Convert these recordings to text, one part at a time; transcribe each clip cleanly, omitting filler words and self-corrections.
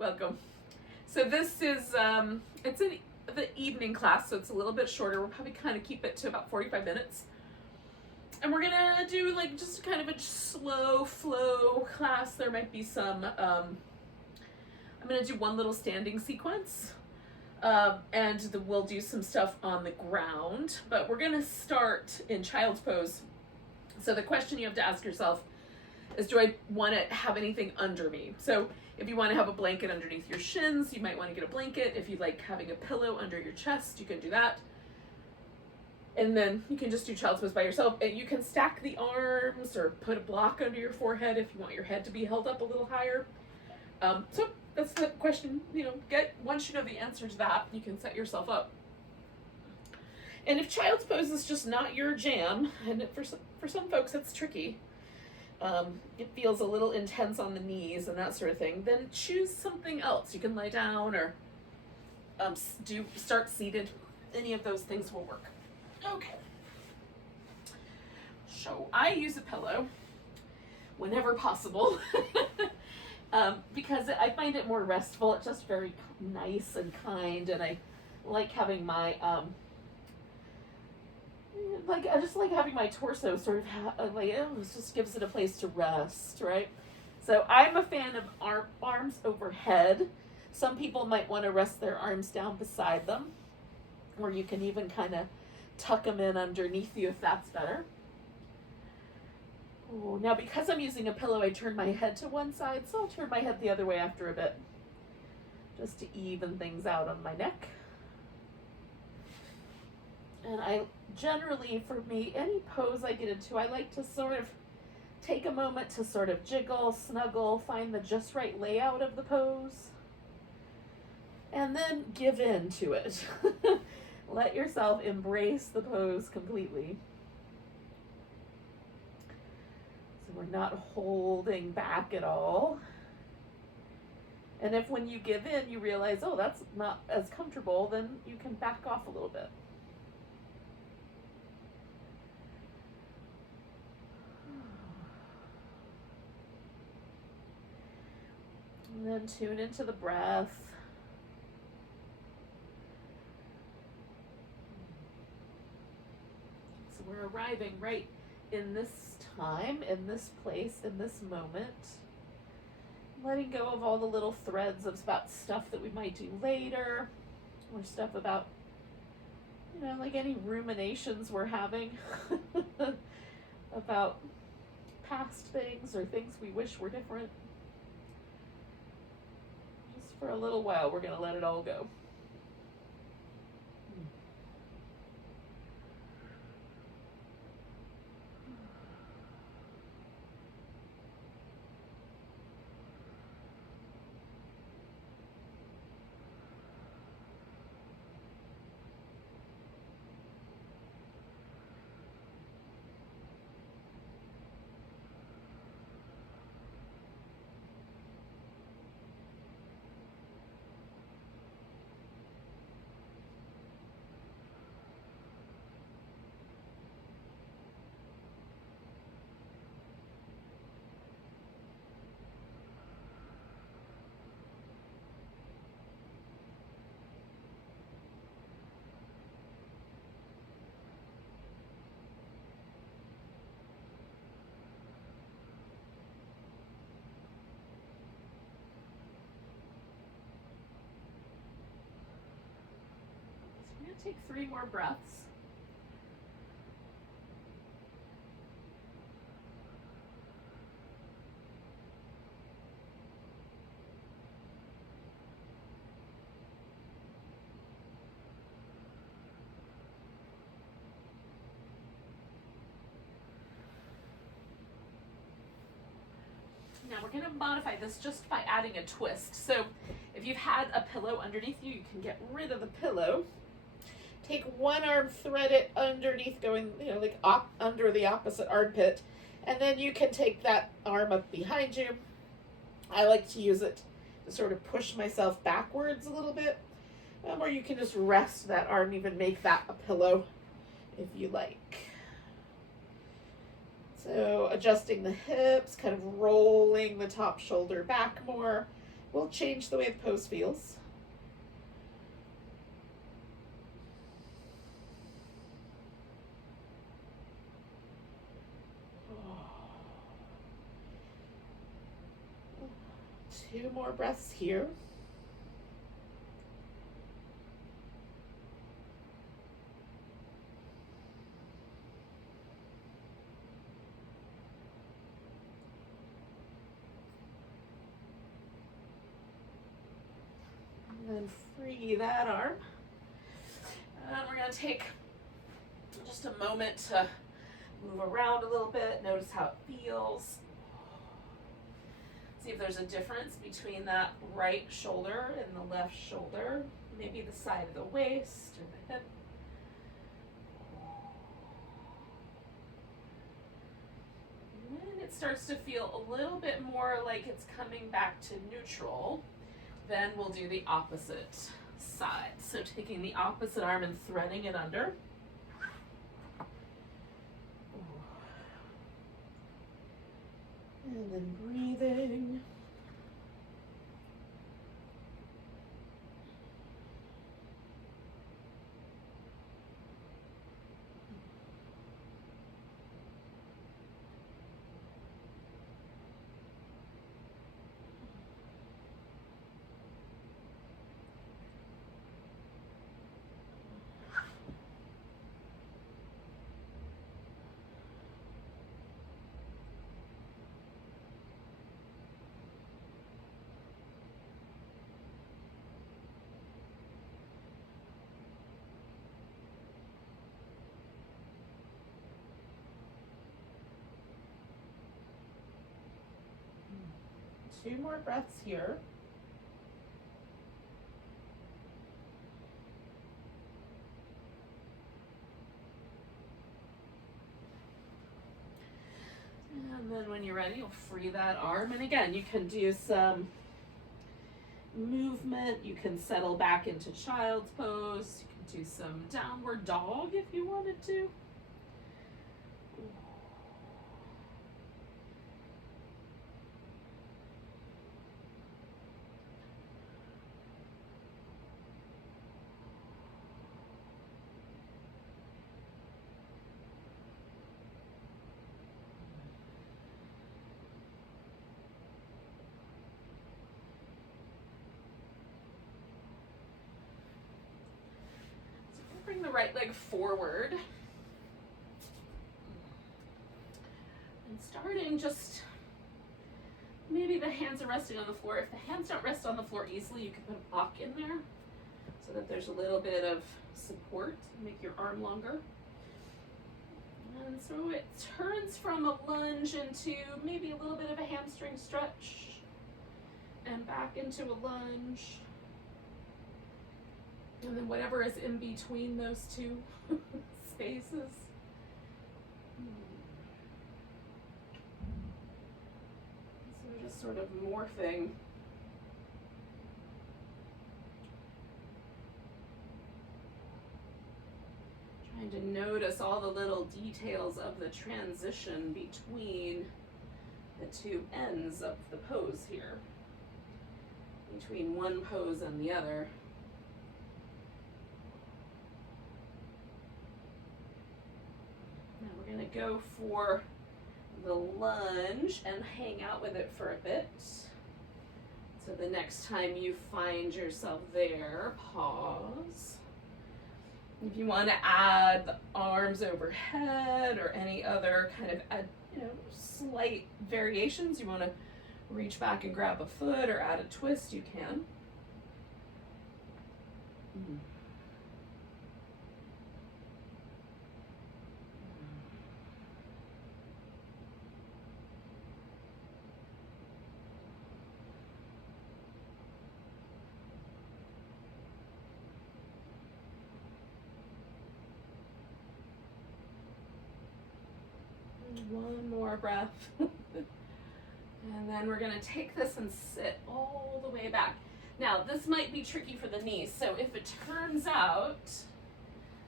Welcome. So this is, it's the evening class, so it's a little bit shorter. We'll probably kind of keep it to about 45 minutes. And we're gonna do like just kind of a slow flow class. There might be some, I'm gonna do one little standing sequence. And we'll do some stuff on the ground, but we're gonna start in child's pose. So the question you have to ask yourself is, do I want to have anything under me? So if you want to have a blanket underneath your shins, you might want to get a blanket. If you like having a pillow under your chest, you can do that. And then you can just do child's pose by yourself. And you can stack the arms or put a block under your forehead if you want your head to be held up a little higher. So that's the question, once you know the answer to that, you can set yourself up. And if child's pose is just not your jam, and for some folks it's tricky, it feels a little intense on the knees and that sort of thing, then choose something else. You can lie down or start seated. Any of those things will work. Okay. So I use a pillow whenever possible because I find it more restful. It's just very nice and kind, and I like having my I just like having my torso sort of it just gives it a place to rest, right? So I'm a fan of arms overhead. Some people might want to rest their arms down beside them, or you can even kind of tuck them in underneath you if that's better. Ooh, now because I'm using a pillow, I turn my head to one side, so I'll turn my head the other way after a bit, just to even things out on my neck. And I generally, for me, any pose I get into, I like to sort of take a moment to sort of jiggle, snuggle, find the just right layout of the pose, and then give in to it. Let yourself embrace the pose completely. So we're not holding back at all. And if when you give in, you realize, oh, that's not as comfortable, then you can back off a little bit. And then tune into the breath. So we're arriving right in this time, in this place, in this moment. Letting go of all the little threads about stuff that we might do later, or stuff about, like any ruminations we're having about past things or things we wish were different. Just for a little while, we're going to let it all go. Take 3 more breaths. Now we're going to modify this just by adding a twist. So if you've had a pillow underneath you, you can get rid of the pillow. Take one arm, thread it underneath, going, under the opposite armpit. And then you can take that arm up behind you. I like to use it to sort of push myself backwards a little bit. Or you can just rest that arm, even make that a pillow if you like. So adjusting the hips, kind of rolling the top shoulder back more, will change the way the pose feels. Two more breaths here. And then free that arm. And we're going to take just a moment to move around a little bit. Notice how it feels. See if there's a difference between that right shoulder and the left shoulder. Maybe the side of the waist or the hip. And when it starts to feel a little bit more like it's coming back to neutral, then we'll do the opposite side. So taking the opposite arm and threading it under. And then breathing. Two more breaths here. And then when you're ready, you'll free that arm. And again, you can do some movement. You can settle back into child's pose. You can do some downward dog if you wanted to. Bring the right leg forward. And starting just, maybe the hands are resting on the floor. If the hands don't rest on the floor easily, you can put a block in there so that there's a little bit of support. Make your arm longer. And so it turns from a lunge into maybe a little bit of a hamstring stretch and back into a lunge. And then whatever is in between those two spaces. So we're just sort of morphing. Trying to notice all the little details of the transition between the two ends of the pose here. Between one pose and the other. We're going to go for the lunge and hang out with it for a bit. So the next time you find yourself there, pause. If you want to add the arms overhead or any other kind of slight variations, you want to reach back and grab a foot or add a twist, you can. One more breath. And then we're going to take this and sit all the way back. Now, this might be tricky for the knees. So if it turns out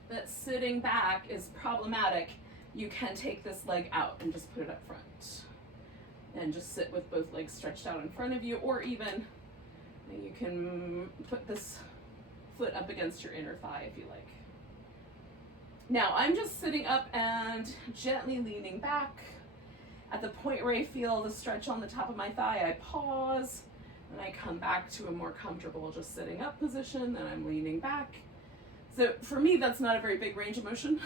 that sitting back is problematic, you can take this leg out and just put it up front. And just sit with both legs stretched out in front of you, or even And you can put this foot up against your inner thigh if you like. Now I'm just sitting up and gently leaning back. At the point where I feel the stretch on the top of my thigh, I pause and I come back to a more comfortable just sitting up position, and I'm leaning back. So for me, that's not a very big range of motion.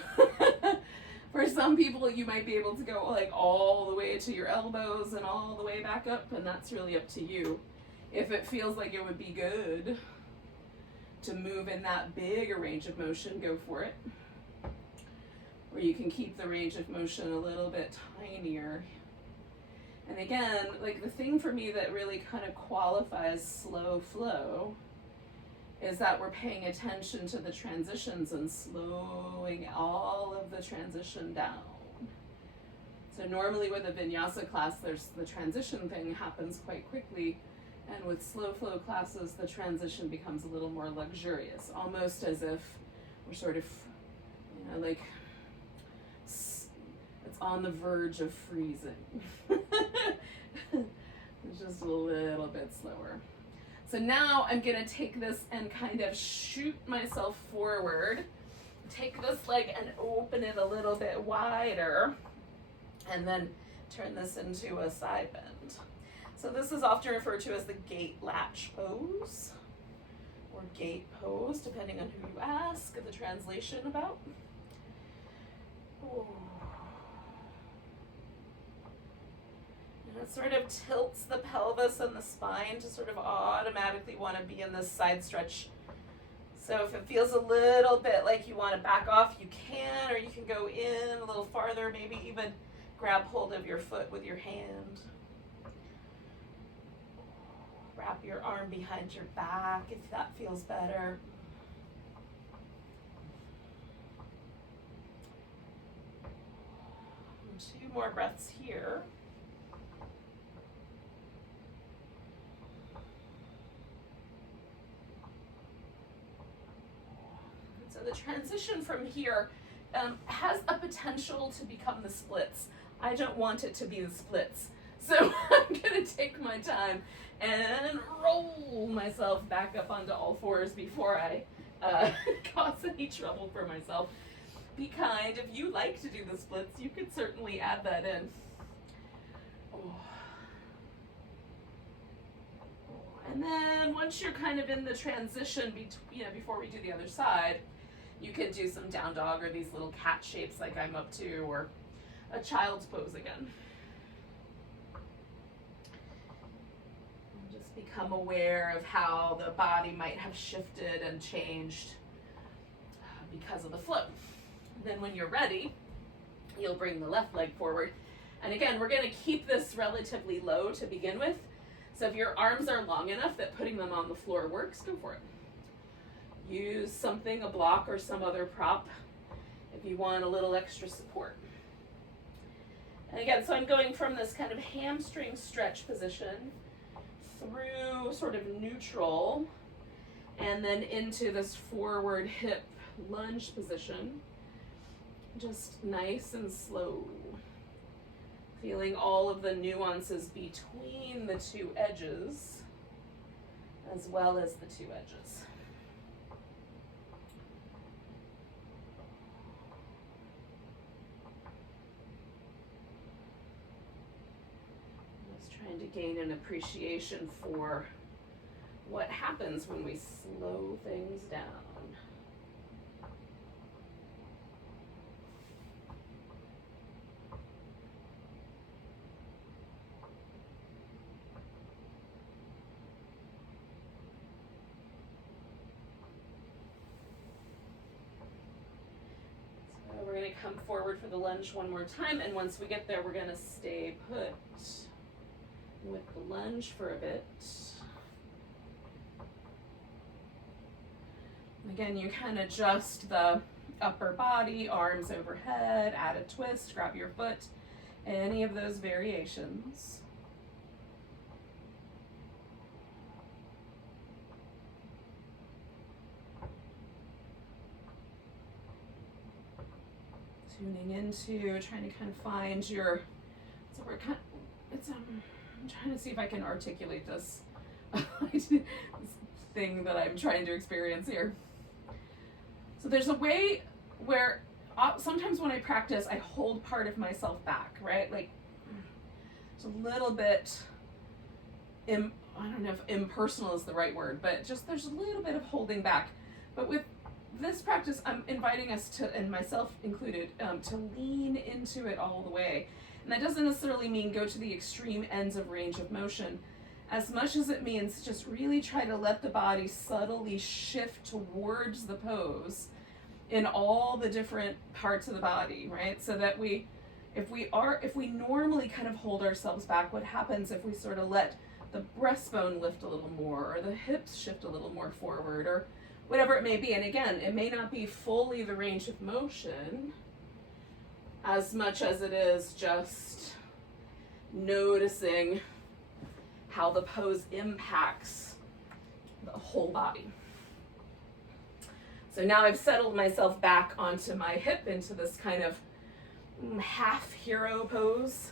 For some people, you might be able to go like all the way to your elbows and all the way back up, and that's really up to you. If it feels like it would be good to move in that bigger range of motion, go for it. Or you can keep the range of motion a little bit tinier. And again, like the thing for me that really kind of qualifies slow flow is that we're paying attention to the transitions and slowing all of the transition down. So normally with a vinyasa class, there's the transition thing happens quite quickly. And with slow flow classes, the transition becomes a little more luxurious, almost as if we're sort of, you know, like it's on the verge of freezing. It's just a little bit slower. So now I'm gonna take this and kind of shoot myself forward. Take this leg and open it a little bit wider, and then turn this into a side bend. So this is often referred to as the gate latch pose, or gate pose, depending on who you ask the translation about. Ooh. And it sort of tilts the pelvis and the spine to sort of automatically want to be in this side stretch. So if it feels a little bit like you want to back off, you can, or you can go in a little farther, maybe even grab hold of your foot with your hand. Wrap your arm behind your back if that feels better. And 2 more breaths here. So the transition from here has a potential to become the splits. I don't want it to be the splits. So I'm gonna take my time and roll myself back up onto all fours before I cause any trouble for myself. Be kind. If you like to do the splits, you could certainly add that in. Oh. And then once you're kind of in the transition, before we do the other side, you can do some down dog or these little cat shapes like I'm up to, or a child's pose again. Just become aware of how the body might have shifted and changed because of the flow. Then when you're ready, you'll bring the left leg forward. And again, we're going to keep this relatively low to begin with. So if your arms are long enough that putting them on the floor works, go for it. Use something, a block or some other prop, if you want a little extra support. And again, so I'm going from this kind of hamstring stretch position through sort of neutral and then into this forward hip lunge position. Just nice and slow. Feeling all of the nuances between the 2 edges as well as the 2 edges. Just trying to gain an appreciation for what happens when we slow things down. We're going to come forward for the lunge one more time, and once we get there, we're going to stay put with the lunge for a bit. Again, you can adjust the upper body, arms overhead, add a twist, grab your foot, any of those variations. Tuning into, trying to kind of find your, I'm trying to see if I can articulate this. this thing that I'm trying to experience here. So there's a way where sometimes when I practice, I hold part of myself back, right? Like it's a little bit, I don't know if impersonal is the right word, but just there's a little bit of holding back. But with this practice, I'm inviting us to, and myself included, to lean into it all the way. And that doesn't necessarily mean go to the extreme ends of range of motion, as much as it means just really try to let the body subtly shift towards the pose in all the different parts of the body, right? So that if we normally kind of hold ourselves back, what happens if we sort of let the breastbone lift a little more, or the hips shift a little more forward, or whatever it may be. And again, it may not be fully the range of motion as much as it is just noticing how the pose impacts the whole body. So now I've settled myself back onto my hip into this kind of half hero pose.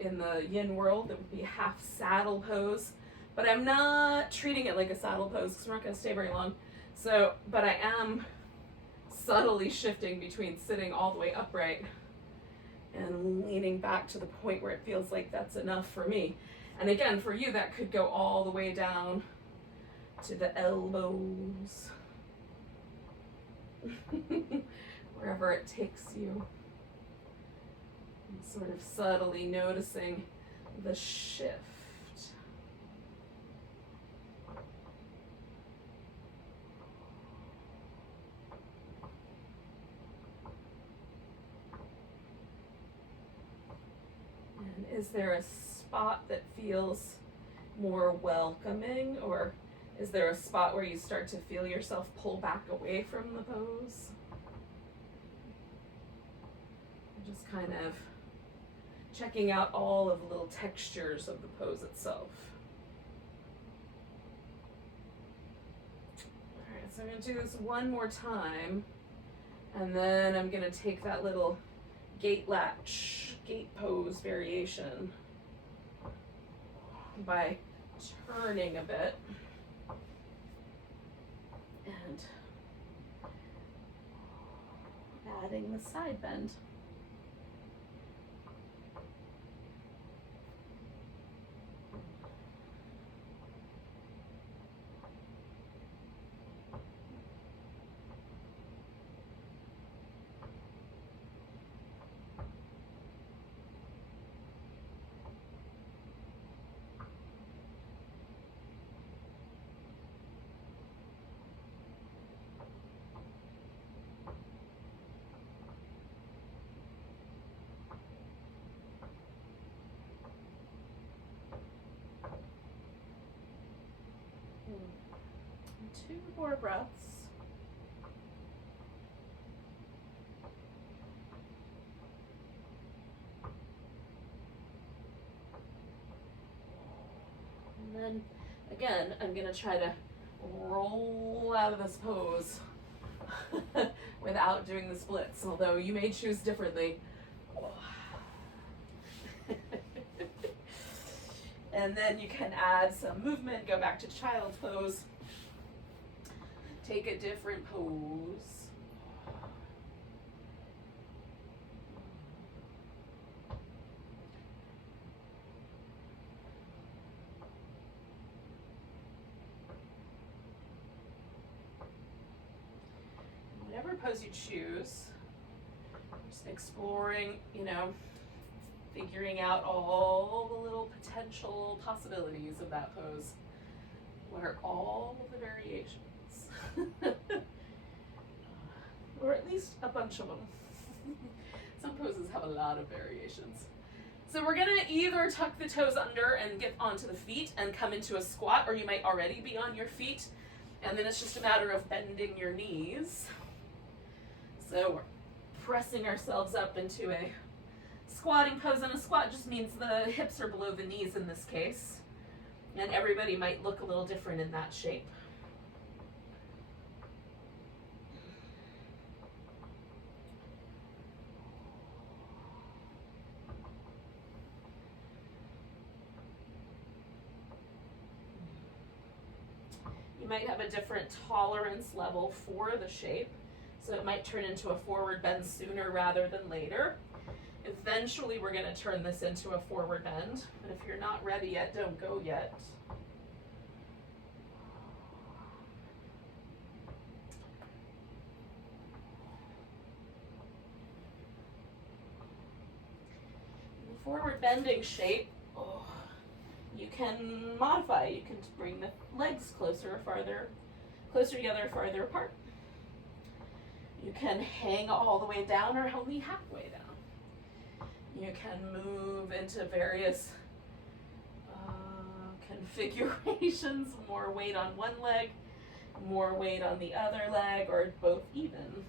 In the yin world, it would be half saddle pose. But I'm not treating it like a saddle pose because we're not going to stay very long. So, but I am subtly shifting between sitting all the way upright and leaning back to the point where it feels like that's enough for me. And again, for you, that could go all the way down to the elbows, wherever it takes you. And sort of subtly noticing the shift. And is there a spot that feels more welcoming, or is there a spot where you start to feel yourself pull back away from the pose? Just kind of checking out all of the little textures of the pose itself. All right, so I'm going to do this one more time, and then I'm going to take that little gate pose variation by turning a bit and adding the side bend. Two more breaths. And then again, I'm going to try to roll out of this pose without doing the splits, although you may choose differently. And then you can add some movement, go back to child's pose. Take a different pose. Whatever pose you choose, just exploring, figuring out all the little potential possibilities of that pose. What are all of the variations? Or at least a bunch of them. Some poses have a lot of variations. So we're gonna either tuck the toes under and get onto the feet and come into a squat, or you might already be on your feet, and then it's just a matter of bending your knees. So we're pressing ourselves up into a squatting pose, and a squat just means the hips are below the knees in this case, and everybody might look a little different in that shape. You might have a different tolerance level for the shape, so it might turn into a forward bend sooner rather than later. Eventually we're going to turn this into a forward bend, but if you're not ready yet, don't go yet. The forward bending shape, you can modify. You can bring the legs closer or farther, closer together, farther apart. You can hang all the way down or only halfway down. You can move into various configurations, more weight on one leg, more weight on the other leg, or both even.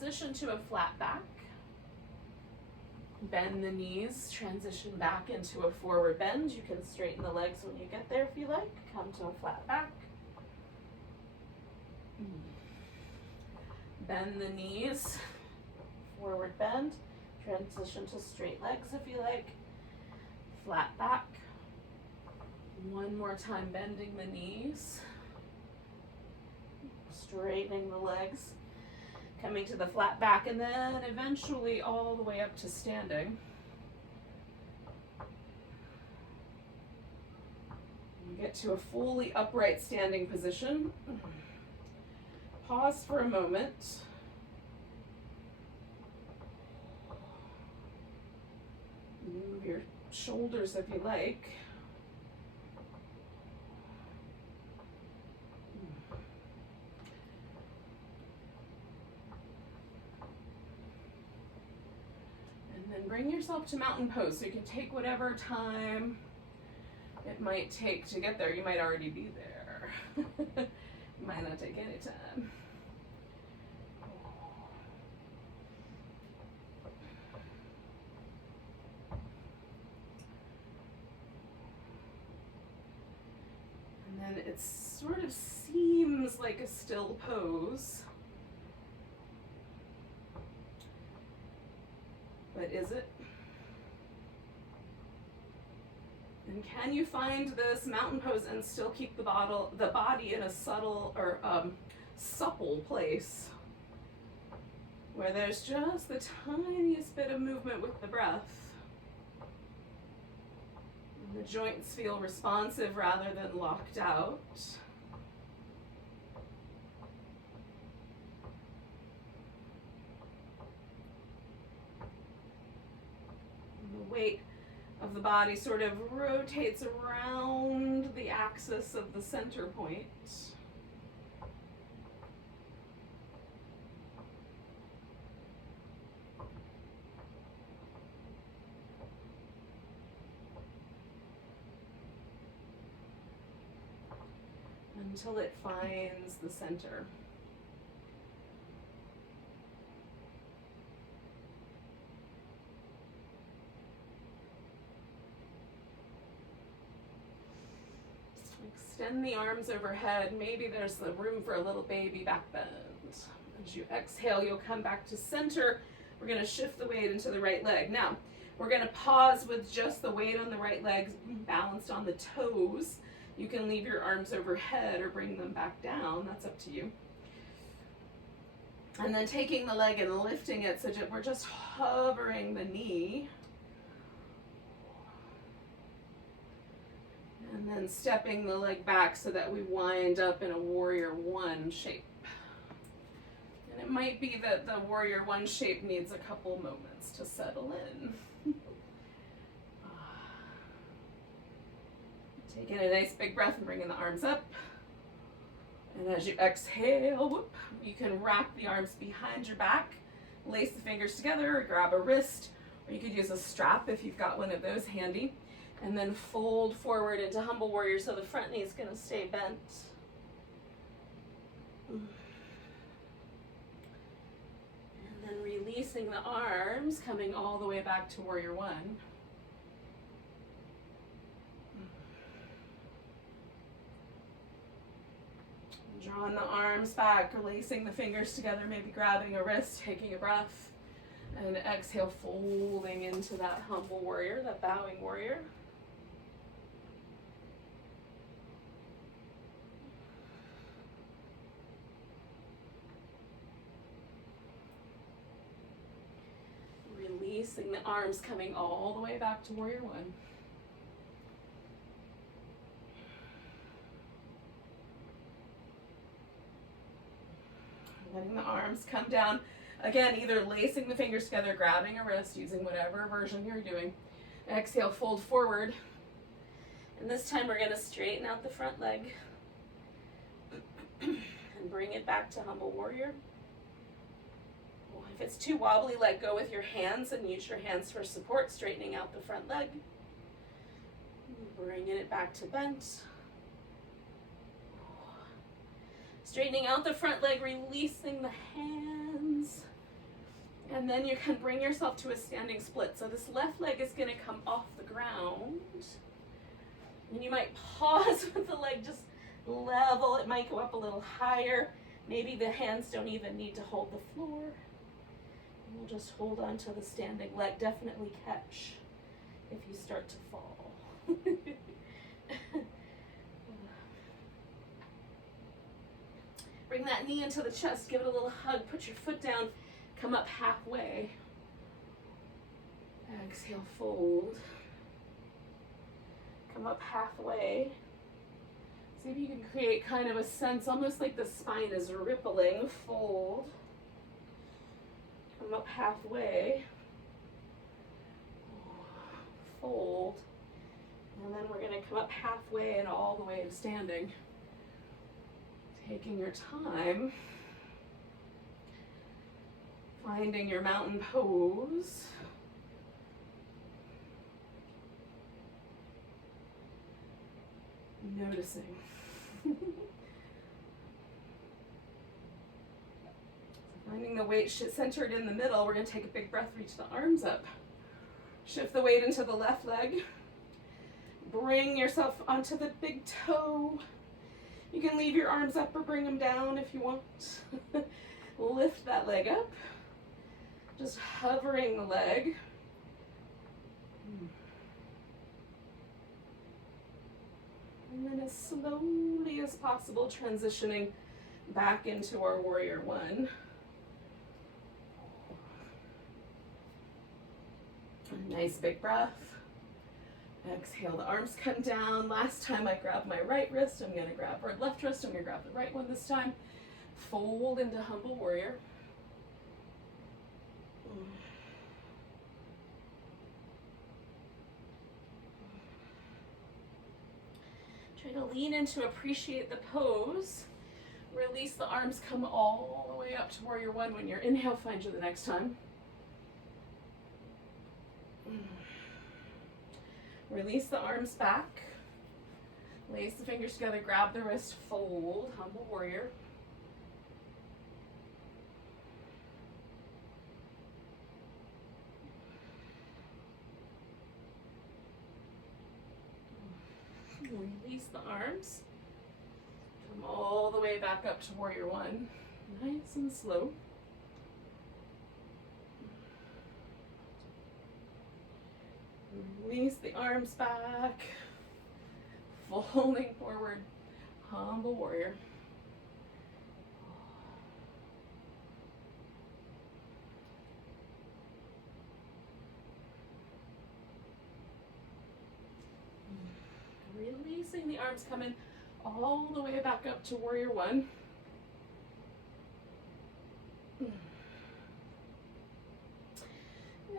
Transition to a flat back. Bend the knees, transition back into a forward bend. You can straighten the legs when you get there if you like. Come to a flat back. Bend the knees, forward bend. Transition to straight legs if you like. Flat back. One more time, bending the knees. Straightening the legs. Coming to the flat back, and then eventually all the way up to standing. You get to a fully upright standing position. Pause for a moment. Move your shoulders if you like. Bring yourself to mountain pose, so you can take whatever time it might take to get there. You might already be there. You might not take any time. And then it sort of seems like a still pose. But is it? And can you find this mountain pose and still keep the body in a subtle or supple place where there's just the tiniest bit of movement with the breath? And the joints feel responsive rather than locked out. Weight of the body sort of rotates around the axis of the center point. Until it finds the center. Extend the arms overhead. Maybe there's the room for a little baby back bend. As you exhale, you'll come back to center. We're going to shift the weight into the right leg. Now, we're going to pause with just the weight on the right leg balanced on the toes. You can leave your arms overhead or bring them back down. That's up to you. And then taking the leg and lifting it so that we're just hovering the knee. And then stepping the leg back so that we wind up in a warrior one shape. And it might be that the warrior one shape needs a couple moments to settle in. Taking a nice big breath and bringing the arms up. And as you exhale, you can wrap the arms behind your back, lace the fingers together, or grab a wrist, or you could use a strap if you've got one of those handy. And then fold forward into humble warrior so the front knee is going to stay bent. And then releasing the arms, coming all the way back to warrior one. Drawing the arms back, releasing the fingers together, maybe grabbing a wrist, taking a breath. And exhale, folding into that humble warrior, that bowing warrior. Releasing the arms, coming all the way back to warrior one. Letting the arms come down. Again, either lacing the fingers together, grabbing a wrist, using whatever version you're doing. Exhale, fold forward. And this time we're going to straighten out the front leg. And bring it back to humble warrior. If it's too wobbly, let go with your hands and use your hands for support, straightening out the front leg. Bringing it back to bent. Straightening out the front leg, releasing the hands. And then you can bring yourself to a standing split. So this left leg is going to come off the ground. And you might pause with the leg just level. It might go up a little higher. Maybe the hands don't even need to hold the floor. We'll just hold on to the standing leg. Definitely catch if you start to fall. Bring that knee into the chest. Give it a little hug. Put your foot down. Come up halfway. Exhale, fold. Come up halfway. See if you can create kind of a sense, almost like the spine is rippling. Fold. Come up halfway. Fold. And then we're going to come up halfway and all the way to standing. Taking your time. Finding your mountain pose. Noticing. Finding the weight centered in the middle. We're going to take a big breath, reach the arms up. Shift the weight into the left leg. Bring yourself onto the big toe. You can leave your arms up or bring them down if you want. Lift that leg up. Just hovering the leg. And then as slowly as possible, transitioning back into our warrior one. Nice big breath. Exhale, the arms come down. Last time I grabbed my right wrist, I'm going to grab our left wrist. I'm going to grab the right one this time. Fold into humble warrior. Try to lean in to appreciate the pose. Release the arms, come all the way up to warrior one. When your inhale finds you the next time. Release the arms back. Lace the fingers together, grab the wrist, fold, humble warrior. Release the arms. Come all the way back up to warrior one. Nice and slow. Release the arms back. Folding forward. Humble warrior. Releasing the arms, coming all the way back up to warrior one.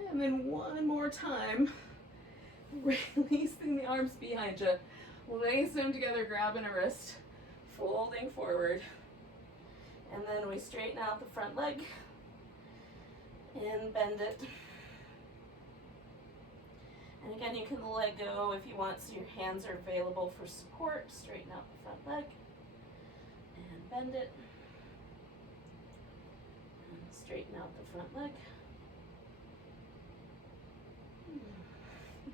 And then one more time, releasing the arms behind you. Lace them together, grabbing a wrist, folding forward. And then we straighten out the front leg and bend it. And again, you can let go if you want, so your hands are available for support. Straighten out the front leg and bend it. And straighten out the front leg.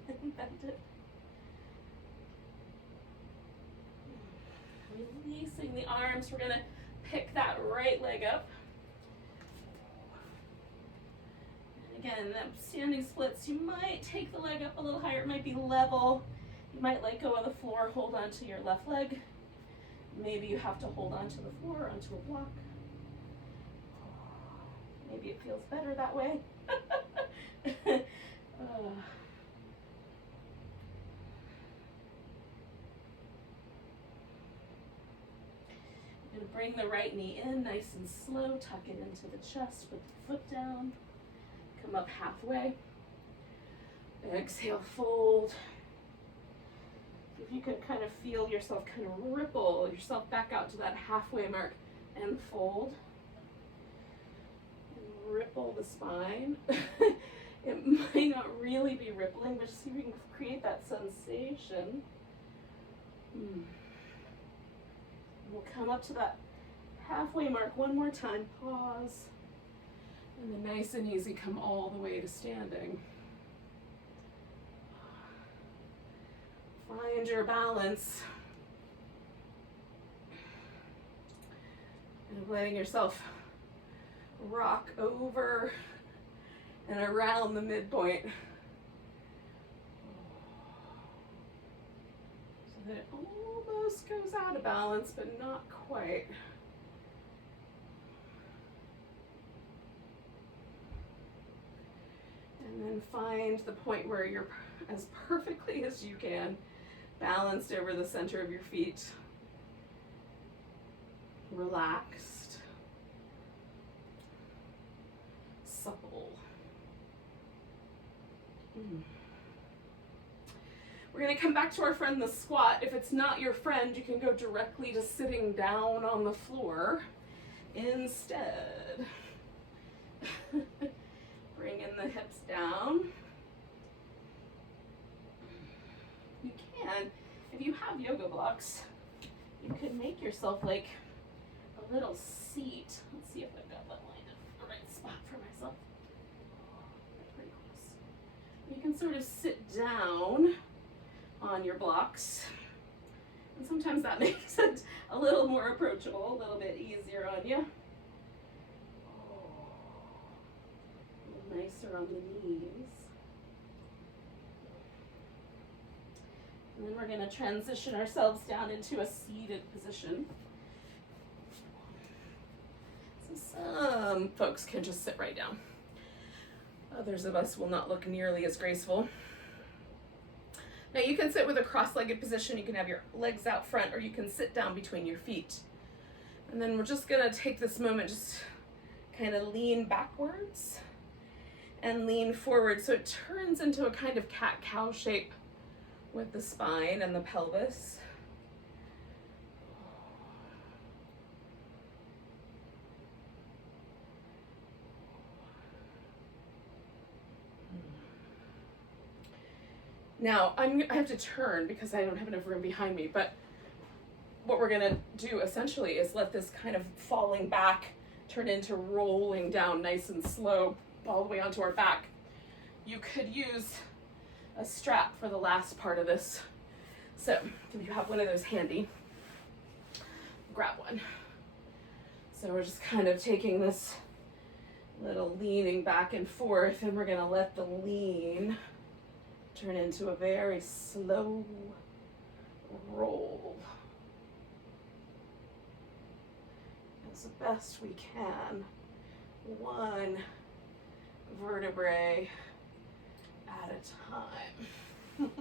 And bend it. Releasing the arms. We're gonna pick that right leg up. And again, them standing splits, you might take the leg up a little higher. It might be level. You might let go of the floor, hold on to your left leg. Maybe you have to hold on to the floor, onto a block. Maybe it feels better that way. You're gonna bring the right knee in nice and slow, tuck it into the chest, put the foot down, come up halfway. Exhale, fold. If you can kind of feel yourself kind of ripple yourself back out to that halfway mark and fold. And ripple the spine. It might not really be rippling, but just see if you can create that sensation. We'll come up to that halfway mark one more time, pause, and then nice and easy come all the way to standing. Find your balance. And letting yourself rock over and around the midpoint. So that it almost goes out of balance, but not quite. And then find the point where you're as perfectly as you can balanced over the center of your feet, relaxed, supple. We're going to come back to our friend the squat. If it's not your friend, you can go directly to sitting down on the floor instead. Bring in the hips down. You can, if you have yoga blocks, you could make yourself like a little seat. Let's see if I've got that lined up in the right spot for myself. Pretty close. You can sort of sit down on your blocks, and sometimes that makes it a little more approachable, a little bit easier on you. A little nicer on the knees. And then we're going to transition ourselves down into a seated position. So some folks can just sit right down. Others of us will not look nearly as graceful. Now you can sit with a cross-legged position. You can have your legs out front, or you can sit down between your feet. And then we're just going to take this moment, just kind of lean backwards and lean forward. So it turns into a kind of cat-cow shape with the spine and the pelvis. Now, I have to turn because I don't have enough room behind me, but what we're gonna do essentially is let this kind of falling back turn into rolling down nice and slow all the way onto our back. You could use a strap for the last part of this. So if you have one of those handy, grab one. So we're just kind of taking this little leaning back and forth, and we're gonna let the lean turn into a very slow roll as best we can, one vertebrae at a time.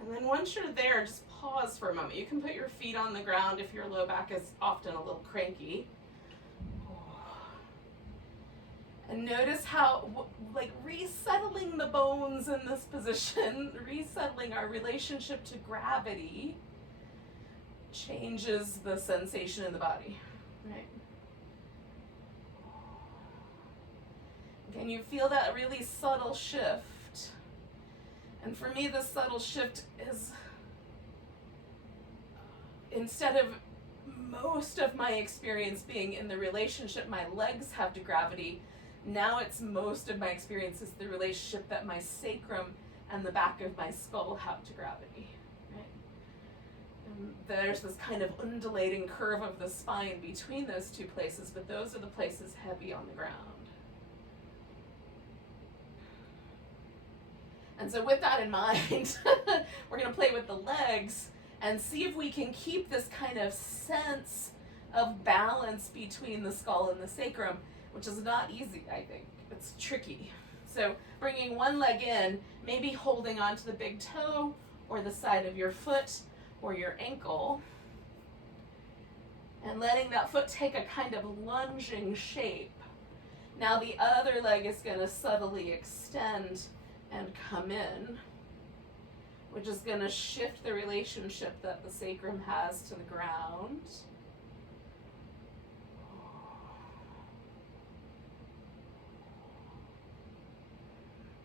And then once you're there, just pause for a moment. You can put your feet on the ground if your low back is often a little cranky. And notice how, like, resettling the bones in this position, resettling our relationship to gravity, changes the sensation in the body, right? Can you feel that really subtle shift? And for me, the subtle shift is, instead of most of my experience being in the relationship my legs have to gravity, now it's most of my experience is the relationship that my sacrum and the back of my skull have to gravity, right? And there's this kind of undulating curve of the spine between those two places, but those are the places heavy on the ground. And so with that in mind, we're going to play with the legs and see if we can keep this kind of sense of balance between the skull and the sacrum, which is not easy, I think. It's tricky. So bringing one leg in, maybe holding onto the big toe or the side of your foot or your ankle, and letting that foot take a kind of lunging shape. Now the other leg is going to subtly extend and come in, which is going to shift the relationship that the sacrum has to the ground.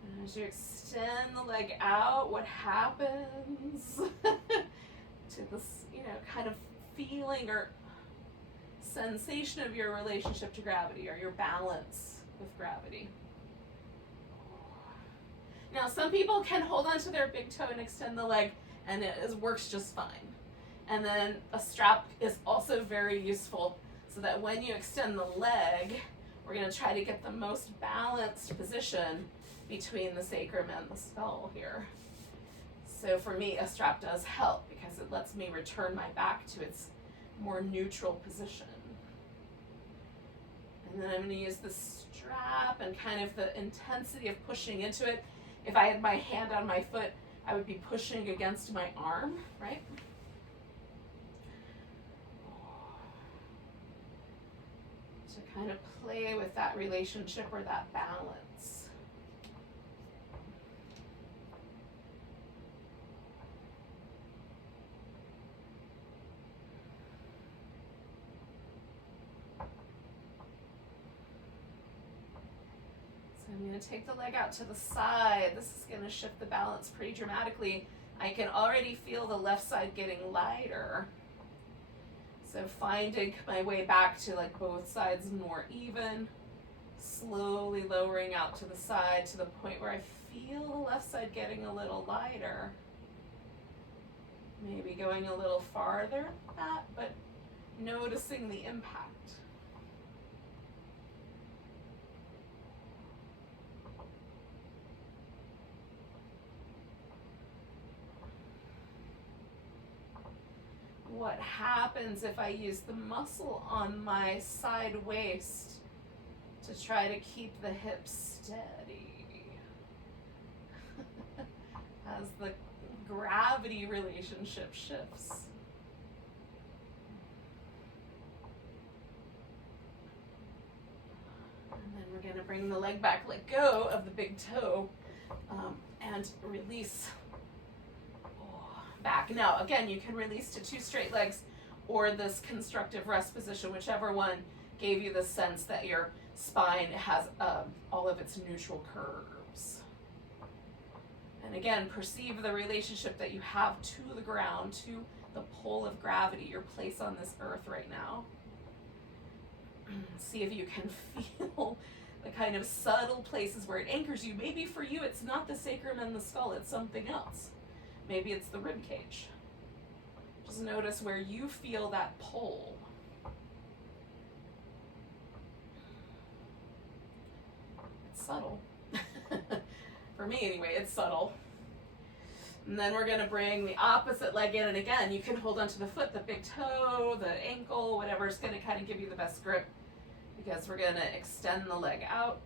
And as you extend the leg out, what happens to this, kind of feeling or sensation of your relationship to gravity, or your balance with gravity? Now, some people can hold onto their big toe and extend the leg, and it works just fine. And then a strap is also very useful, so that when you extend the leg, we're going to try to get the most balanced position between the sacrum and the skull here. So for me, a strap does help because it lets me return my back to its more neutral position. And then I'm going to use the strap and kind of the intensity of pushing into it. If I had my hand on my foot, I would be pushing against my arm, right? To kind of play with that relationship or that balance. I'm going to take the leg out to the side. This is going to shift the balance pretty dramatically. I can already feel the left side getting lighter. So finding my way back to like both sides more even, slowly lowering out to the side to the point where I feel the left side getting a little lighter. Maybe going a little farther back, but noticing the impact. What happens if I use the muscle on my side waist to try to keep the hips steady? As the gravity relationship shifts. And then we're going to bring the leg back, let go of the big toe, and release back. Now, again, you can release to two straight legs or this constructive rest position, whichever one gave you the sense that your spine has all of its neutral curves. And again, perceive the relationship that you have to the ground, to the pull of gravity, your place on this earth right now. See if you can feel the kind of subtle places where it anchors you. Maybe for you, it's not the sacrum and the skull, it's something else. Maybe it's the rib cage. Just notice where you feel that pull. It's subtle. For me anyway, it's subtle. And then we're going to bring the opposite leg in, and again, you can hold onto the foot, the big toe, the ankle, whatever is going to kind of give you the best grip, because we're going to extend the leg out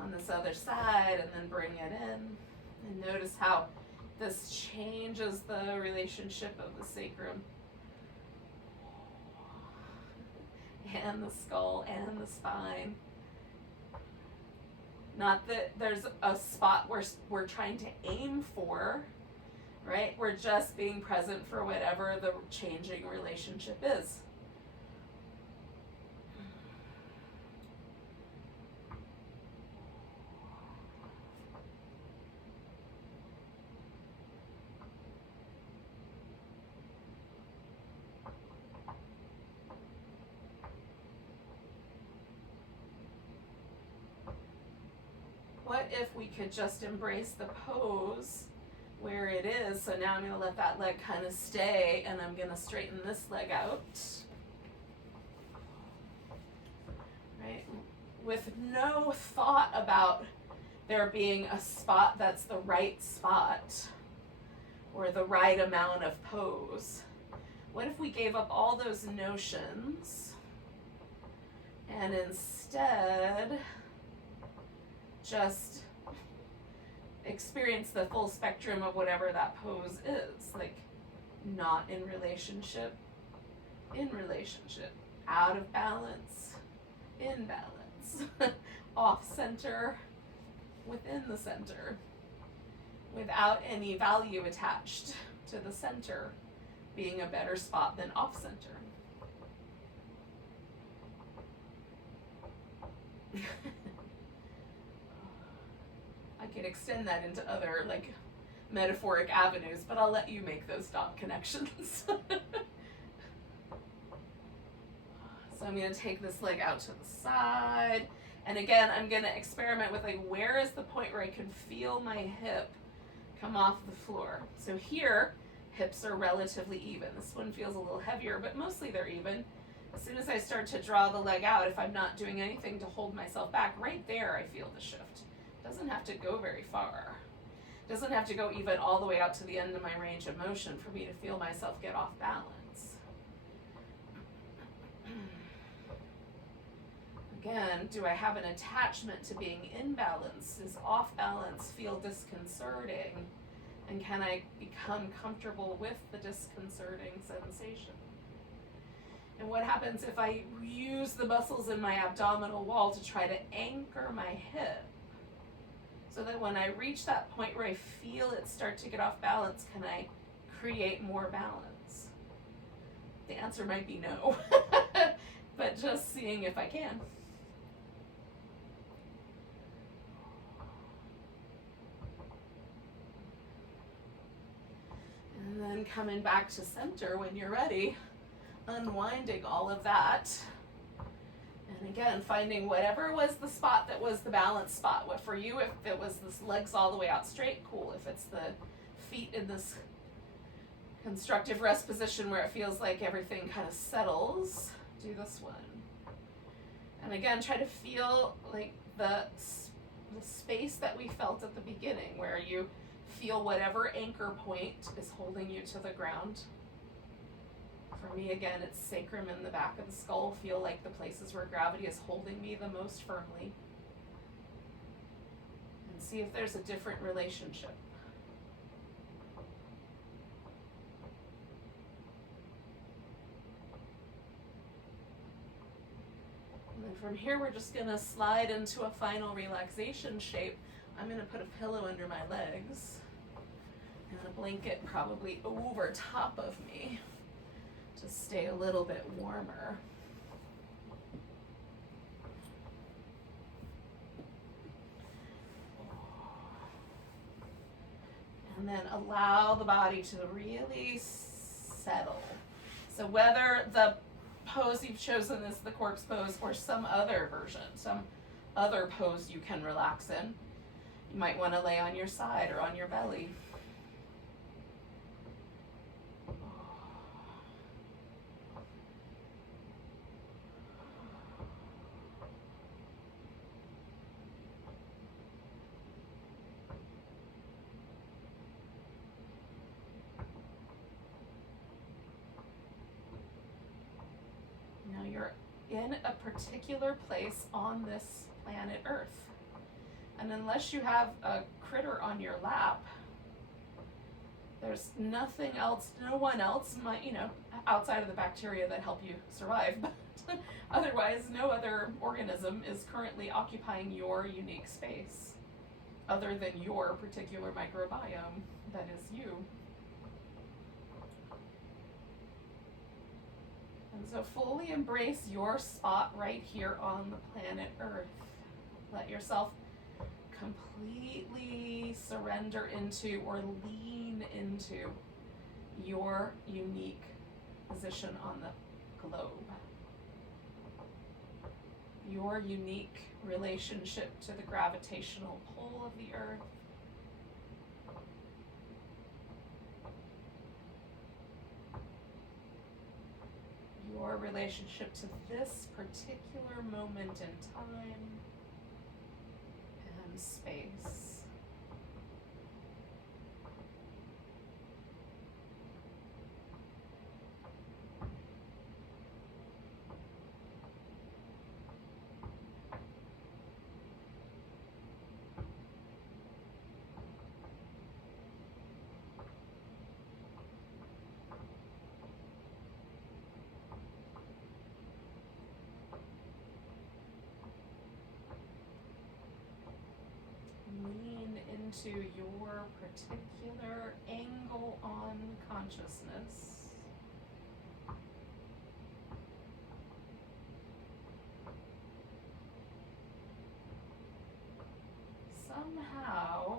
on this other side and then bring it in. And notice how this changes the relationship of the sacrum and the skull and the spine. Not that there's a spot where we're trying to aim for, right? We're just being present for whatever the changing relationship is. What if we could just embrace the pose where it is. So now I'm going to let that leg kind of stay, and I'm going to straighten this leg out. Right? With no thought about there being a spot that's the right spot or the right amount of pose. What if we gave up all those notions and instead just experience the full spectrum of whatever that pose is? Like, not in relationship, out of balance, in balance, off center, within the center, without any value attached to the center being a better spot than off center. I could extend that into other like metaphoric avenues, but I'll let you make those dot connections. So I'm going to take this leg out to the side. And again, I'm going to experiment with like, where is the point where I can feel my hip come off the floor? So here, hips are relatively even. This one feels a little heavier, but mostly they're even. As soon as I start to draw the leg out, if I'm not doing anything to hold myself back, right there I feel the shift. It doesn't have to go very far. It doesn't have to go even all the way out to the end of my range of motion for me to feel myself get off balance. Again, do I have an attachment to being in balance? Does off balance feel disconcerting? And can I become comfortable with the disconcerting sensation? And what happens if I use the muscles in my abdominal wall to try to anchor my hip? So that when I reach that point where I feel it start to get off balance, can I create more balance? The answer might be no, but just seeing if I can. And then coming back to center when you're ready, unwinding all of that. And again, finding whatever was the spot that was the balance spot. What for you, if it was the legs all the way out straight, cool. If it's the feet in this constructive rest position where it feels like everything kind of settles, do this one. And again, try to feel like the space that we felt at the beginning, where you feel whatever anchor point is holding you to the ground. For me, again, it's sacrum in the back of the skull, feel like the places where gravity is holding me the most firmly. And see if there's a different relationship. And then from here, we're just gonna slide into a final relaxation shape. I'm gonna put a pillow under my legs and a blanket probably over top of me to stay a little bit warmer. And then allow the body to really settle. So whether the pose you've chosen is the corpse pose or some other version, some other pose you can relax in, you might want to lay on your side or on your belly. Now you're in a particular place on this planet Earth. And unless you have a critter on your lap, there's nothing else, no one else might, outside of the bacteria that help you survive, but otherwise no other organism is currently occupying your unique space other than your particular microbiome that is you. And so fully embrace your spot right here on the planet Earth. Let yourself completely surrender into or lean into your unique position on the globe. Your unique relationship to the gravitational pull of the Earth. relationship to this particular moment in time and space. Lean into your particular angle on consciousness. Somehow,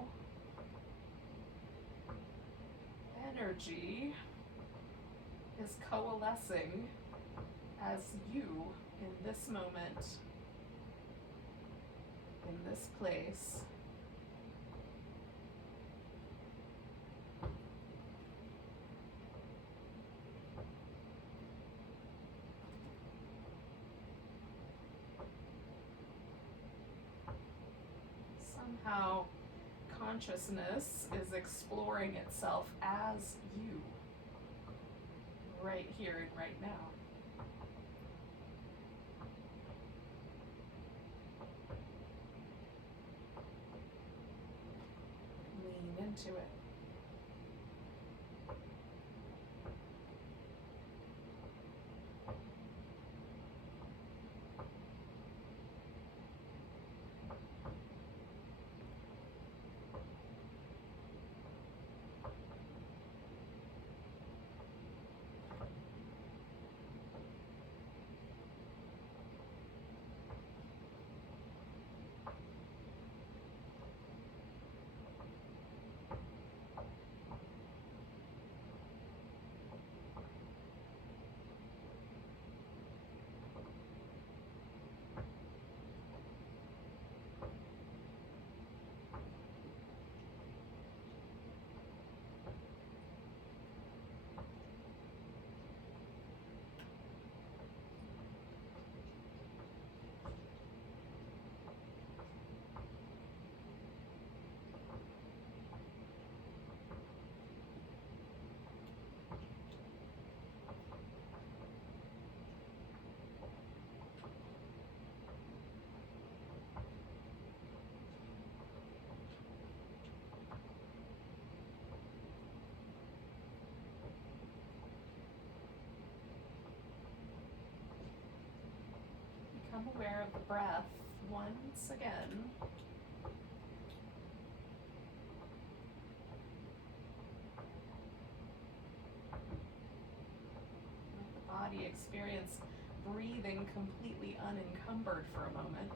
energy is coalescing as you in this moment, in this place. Somehow, consciousness is exploring itself as you, right here and right now. Lean into it. Become aware of the breath once again. Let the body experience breathing completely unencumbered for a moment.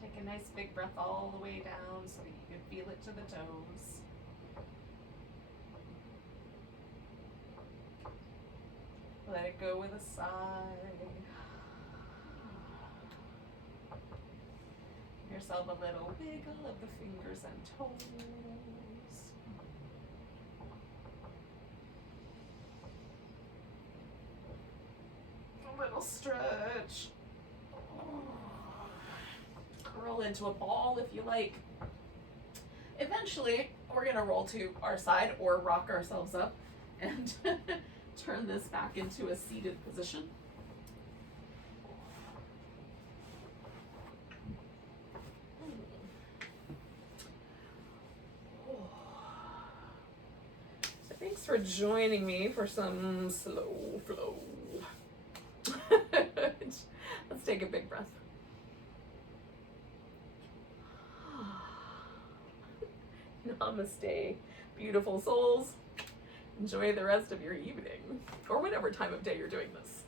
Take a nice big breath all the way down so that you can feel it to the toes. Let it go with a sigh. Give yourself a little wiggle of the fingers and toes. A little stretch. Curl into a ball if you like. Eventually, we're going to roll to our side or rock ourselves up and turn this back into a seated position. So thanks for joining me for some slow flow. Let's take a big breath. Namaste, beautiful souls. Enjoy the rest of your evening, or whatever time of day you're doing this.